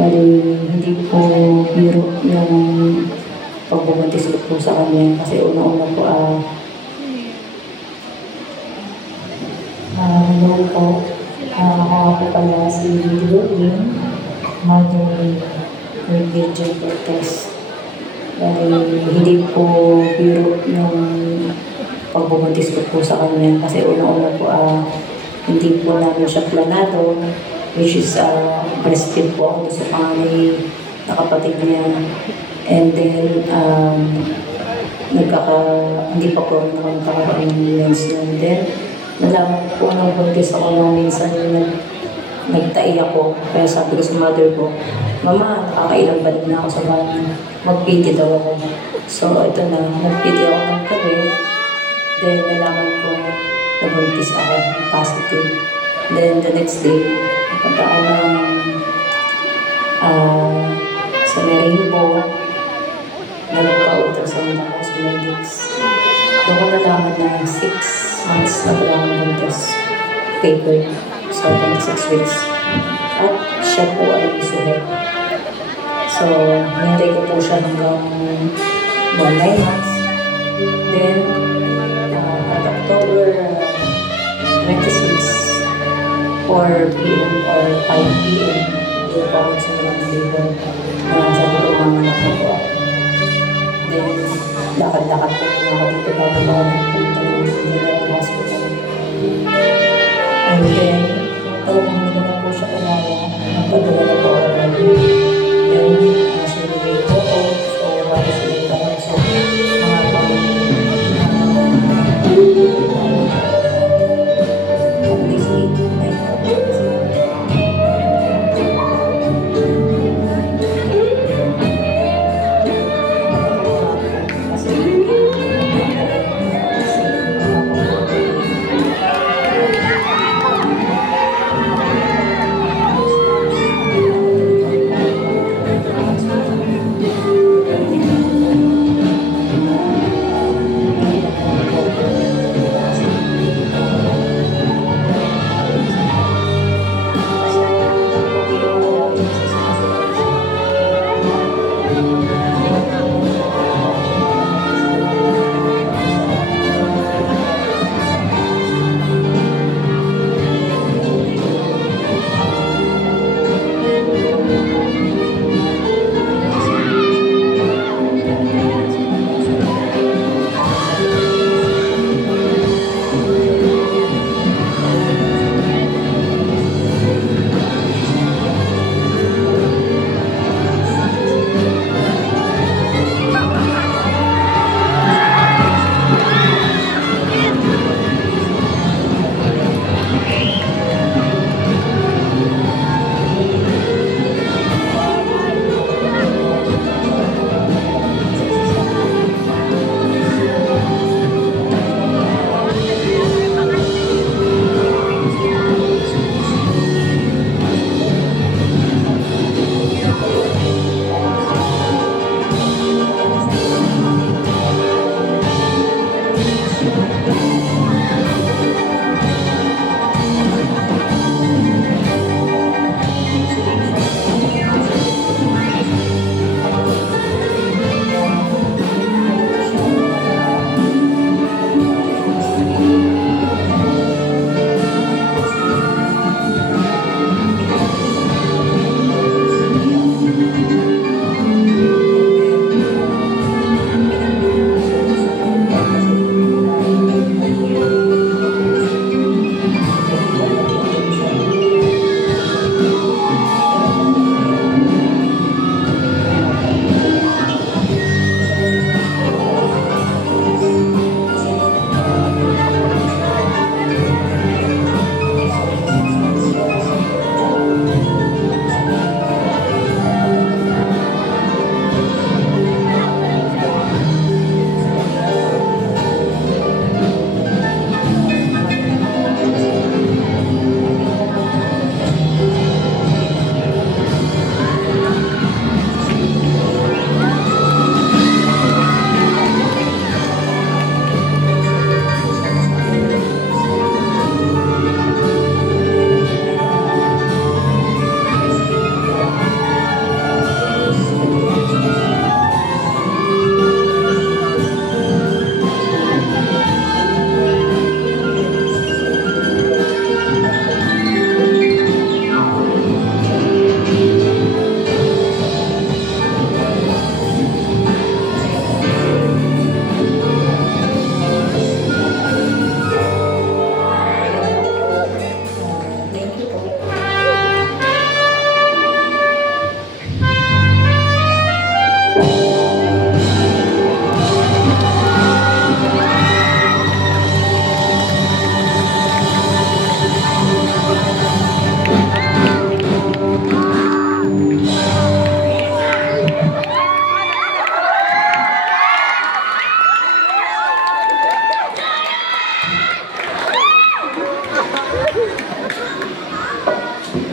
Bali, hindi po biro yung pagbubuntis ko po sa kanya kasi una-una po noon po ako po pala si Lulin, mother with Virgin Cortez. Bali, hindi po biro yung pagbubuntis ko po sa kanya kasi una-una po hindi po namin siya planado, which is breastfeed po ako sa panganay na kapatid niya. And then, hindi pa po nakakaroon ng mens noon. Then, nalaman po nung buntis ako nung minsan nagtai ako. Kaya sabi ko sa mother ko, "Mama, nakakailang balik na ako sa bahay. Mag-PT daw ako." So, ito na, nag-PT ako ng gabi. Then, nalaman ko nabuntis ako, positive. Then, the next day, napunta ako sa Rainbow. Nagpa-ultrasound ako sa medics. Doon ko nalaman na 6 months na pala ang buntis. Paper. So, 26 weeks. At siya po ay sulit. So, nintay ko po siya hanggang 9 months. Then, at October 26, 4 p.m. or 5 p.m. Yung pawag sa mga labor. Sabi ko, umanganak na po ako. Then, lakad-lakad po ako dito bago ako nagpunta ng General Hospital. And then, talagang hindi na po siya kaya. Napadala na po